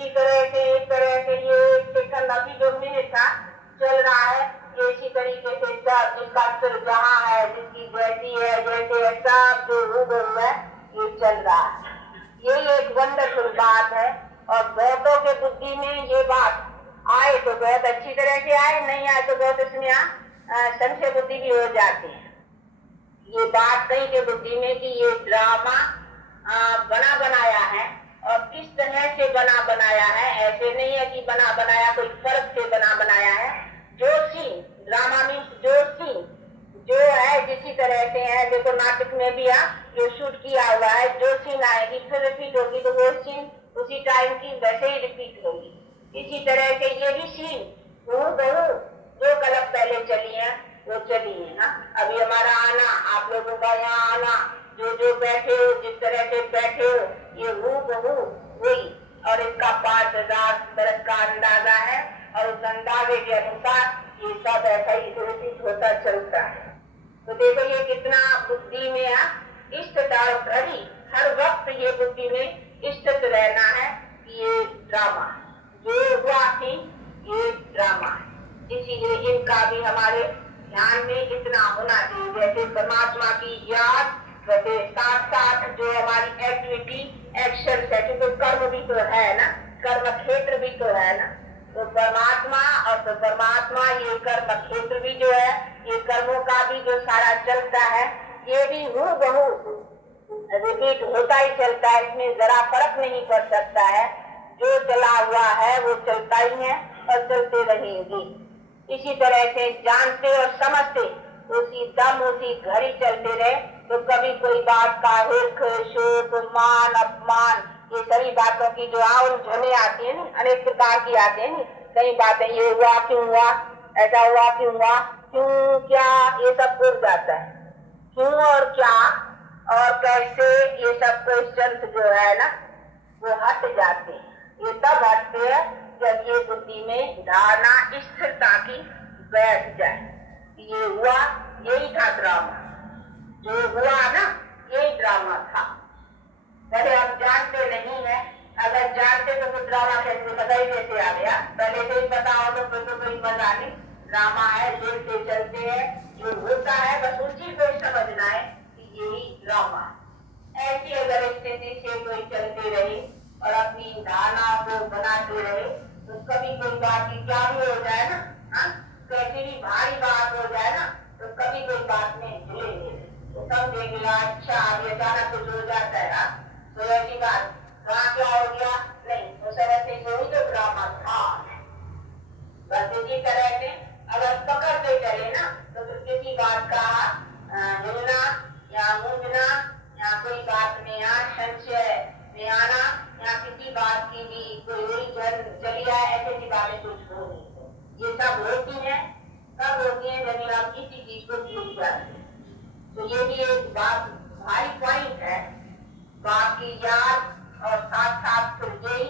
इसी तरह से एक तरह से ये सेकंड अभी जो मिनट था चल रहा है, ये इसी तरीके से सब जिसका सिर जहाँ है, जिसकी जैसी है जैसे है, सब जो रूबरू है ये चल रहा है। ये एक वंडरफुल बात है। और बहुतों के बुद्धि में ये बात आए तो बहुत अच्छी तरह से आए, नहीं आए तो बहुत इसमें संशय बुद्धि भी हो जाती है। ये बात कहीं के बुद्धि में कि ये ड्रामा बना बनाया है, और किस तरह से बना बनाया है, ऐसे नहीं है कि बना बनाया कोई फर्क से बना बनाया है। जो सीन ड्रामा मीन्स जो सीन जो है जिसी तरह से है, देखो नाटक में भी जो शूट किया हुआ है, जो सीन आएगी फिर रिपीट होगी तो वो सीन उसी टाइम की वैसे ही रिपीट होगी। इसी तरह से ये भी सीन बहु जो गलत पहले चली है वो चली है ना। अभी हमारा आना, आप लोगों का यहाँ आना, जो जो बैठे हो जिस तरह से बैठे हो, ये हूबहू वही। और इसका 5000 बरस का अंदाजा है, और उस अंदाजे के अनुसार ये सब ऐसा ही रिपीट होता चलता है। तो देखो ये कितना बुद्धि में स्थित घड़ी हर वक्त ये बुद्धि में स्थित रहना है कि ये ड्रामा जो हुआ थी ये ड्रामा है। इसीलिए इनका भी हमारे ध्यान में इतना होना चाहिए। जैसे परमात्मा की याद, वैसे साथ साथ जो हमारी एक्टिविटी एक्शन है, क्योंकि कर्म भी तो है ना, कर्म क्षेत्र भी तो है ना। तो परमात्मा और तो परमात्मा ये कर्म क्षेत्र भी जो है, ये कर्मों का भी जो सारा चलता है, ये भी हूबहू रिपीट होता ही चलता है। इसमें जरा फर्क नहीं पड़ सकता है। जो चला हुआ है वो चलता ही है और चलते रहेंगे। इसी तरह से जानते और समझते उसी दम उसी घड़ी चलते रहे तो कभी कोई बात का हिर्ख शोक मान अपमान ये सभी बातों की जो उलझने आती है ना, अनेक प्रकार की आती है ना। कई बातें ये हुआ क्यों हुआ, ऐसा हुआ क्यों हुआ, क्यों क्या, ये सब उड़ जाता है। क्यों और क्या और कैसे ये सब क्वेश्चन जो है ना वो हट जाते हैं। ये तब हटते हैं जब ये बुद्धि में धारणा स्थिरता की बैठ जाए। ये हुआ, यही था ड्रामा, जो हुआ ना यही ड्रामा था। पहले हम जानते नहीं है, अगर जानते तो फिर ड्रामा कैसे पता ही कैसे आ गया। पहले से ही पता हो तो फिर तो कोई मजा नहीं। ड्रामा है, देखते चलते हैं, जो होता है बस उसी को समझना है कि यही ड्रामा। ऐसी अगर स्थिति से कोई चलते रहे और अपनी धारणा को बनाते रहे तो कभी कोई बात की क्या भी हो जाए ना, कैसी भी भारी बात हो जाए ना, तो कभी कोई बात में झूलेंगे तो समझेंगे अच्छा अभी अचानक कुछ हो जाता है तो ऐसी बात कहाँ क्या हो गया नहीं, तो सब ऐसे ही तो ड्रामा था। बस इसी तरह से अगर पकड़ते चले ना तो फिर किसी बात का हिलना या मूंझना या कोई बात में संशय में आना या किसी बात की भी कोई उलझन चली आए, ऐसे की बातें कुछ हो नहीं। ये सब होती है, कब होती है जब हम किसी चीज को भूल जाते हैं। तो ये भी एक बात भारी पॉइंट है। बात की याद और साथ साथ फिर यही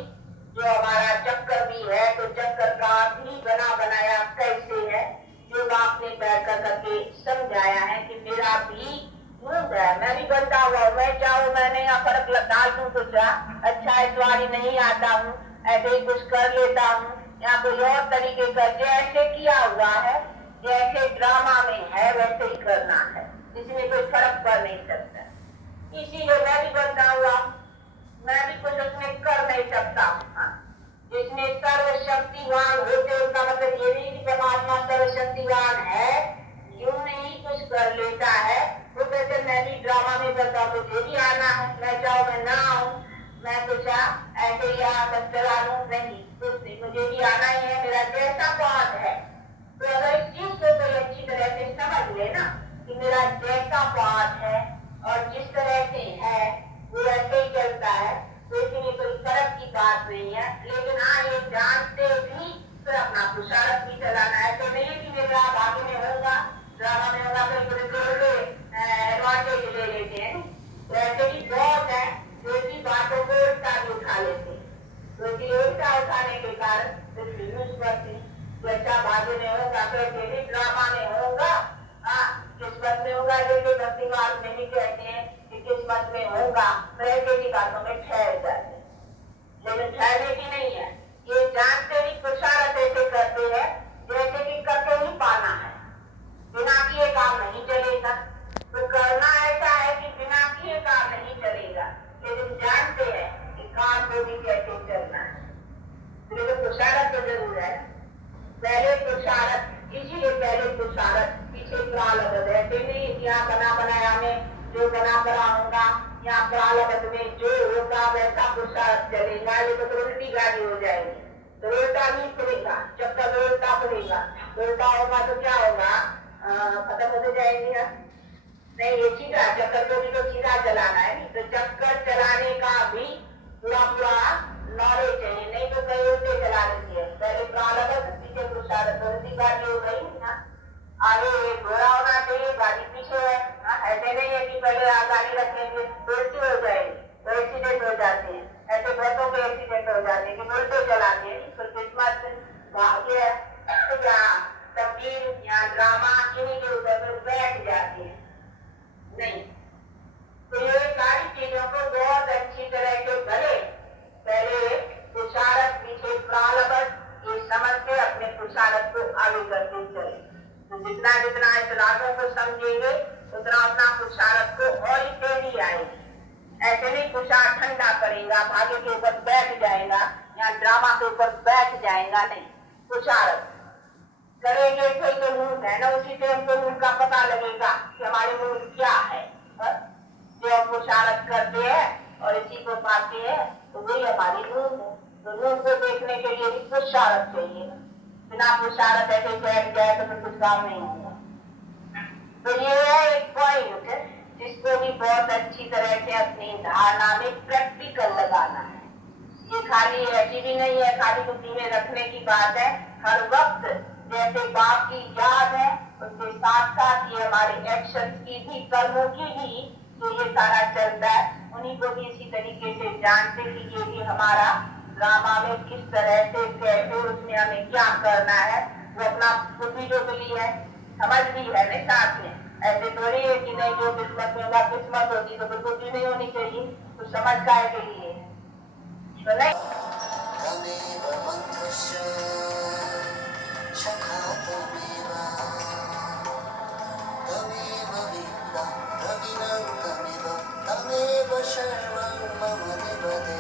जो हमारा चक्कर भी है, तो चक्कर का भी बना बनाया कैसे है, जो आपने बैठ करके समझाया है कि मेरा भी मूड है, मैं भी बनता हुआ, मैं चाहूँ मैंने यहाँ फर्क डाल दूँ कुछ अच्छा इस बारी नहीं आता हूँ, ऐसे ही कुछ कर लेता हूँ या कोई और तरीके का जैसे किया हुआ है, जैसे ड्रामा में है वैसे ही करना है, इसमें कोई फर्क पड़ नहीं सकता। इसीलिए मैं भी बनता हुआ, मैं भी कुछ उसमें कर नहीं सकता। जिसमें सर्वशक्तिवान होते उसका मतलब ये नहीं कि परमात्मा सर्वशक्तिवान है, यूं नहीं कुछ कर लेता है। तो जैसे मैं भी ड्रामा में बनता हूँ, मुझे भी आना है, मैं चाहूँ मैं ना आऊँ, मैं कुछ ऐसे ही सब चला लूँ, नहीं कुछ नहीं, मुझे भी आना ही है, मेरा जैसा पाठ है। तो अगर इस चीज को कोई अच्छी तरह से समझ ले ना कि मेरा जैसा पाठ है और जिस तरह से है वो ऐसे ही चलता है, तो इसमें कोई फर्क की बात नहीं है। लेकिन ये जानते भी फिर अपना पुरुषार्थ भी चलाना है। तो नहीं कि मेरा भाग्य में होगा, ड्रामा में होगा, फिर एडवांटेज ले लेते हैं। तो ऐसे भी बहुत है जो इसी बातों को उल्टा भी उठा लेते हैं। तो उल्टा उठाने के कारण फिर यूज करते हैं। जैसा भाग्य में होगा कैसे भी ड्रामा में होगा, किस्मत में होगा, जैसे भक्ति मार्ग में भी कहते हैं कि किस्मत में होगा, तो ऐसे की बातों में ठहर जाते हैं। लेकिन ठहरने की नहीं है, काम को भी कैसे चलना है। तो पुरुषार्थ तो जरूर है, पहले पुरुषार्थ, इसीलिए पहले पुरुषार्थ पीछे प्रारब्ध है। नहीं यहाँ बना बनाया में जो बना बनाऊंगा, यहाँ प्रारब्ध में जो होगा वैसा पुरुषार्थ चलेगा। ये तो उल्टी गाड़ी हो जाएगी, तो उल्टा नहीं खुलेगा, चक्कर उल्टा खुलेगा। उल्टा होगा तो क्या होगा, खत्म हो जाएगी। नहीं, ये सीधा चक्कर को भी तो सीधा चलाना है, तो चक्कर चलाने का भी पूरा पूरा नॉलेज चाहिए, नहीं तो कहीं उल्टे चला देती है। पहले प्रारब्ध पीछे पुरुषार्थ, उल्टी गाड़ी हो गई ना। आगे घोड़ा होना चाहिए, गाड़ी पीछे है। ऐसे नहीं है कि पहले गाड़ी रखेंगे तो उल्टी हो जाएगी, तो एक्सीडेंट हो जाते हैं। ऐसे बहुतों के एक्सीडेंट हो जाते हैं कि उल्टे चलाते हैं। फिर किस्मत तकदीर या ड्रामा इन्हीं के ऊपर बैठ जाती है। नहीं, तो ये सारी चीजों को बहुत अच्छी तरह से भले पहले पुरुषार्थ पीछे प्रारब्ध ये समझ के अपने पुरुषार्थ को आगे करते चले। तो जितना जितना इस रागों को समझेंगे उतना उतना पुरुषार्थ को और ही तेजी आएगी। ऐसे नहीं पुरुषार्थ ठंडा करेगा, भाग्य के ऊपर बैठ जाएगा या ड्रामा के ऊपर बैठ जाएगा, नहीं। पुरुषार्थ करेंगे तो मूड है ना, उसी से हमको मूड का पता लगेगा कि हमारे मूड क्या है। जो हम पुरुषार्थ करते हैं और इसी को पाते हैं तो वही हमारी मूड है। तो मूड को देखने के लिए भी पुरुषार्थ चाहिए, बिना पुरुषार्थ ऐसे बैठ जाए तो फिर कुछ काम नहीं होगा। तो ये है एक पॉइंट जिसको भी बहुत अच्छी तरह से अपनी धारणा में प्रैक्टिकल लगाना है। ये खाली ऐसी भी नहीं है, खाली बुद्धि में रखने की बात है। हर वक्त जैसे बाप की याद है उसके साथ साथ ये हमारे एक्शन की भी, कर्मों की भी जो ये सारा चलता है, उन्हीं को भी इसी तरीके से जानते कि ये भी हमारा ड्रामा में किस तरह से कैसे उसमें हमें क्या करना है। वो अपना बुद्धि जो मिली है, समझ भी है नहीं साथ में। ऐसे थोड़ी है कि नहीं जो किस्मत में होगा, किस्मत होगी तो बुद्धि नहीं होनी चाहिए, तो समझ काय के लिए तो नहीं। तमेव शर्वं मम निबधे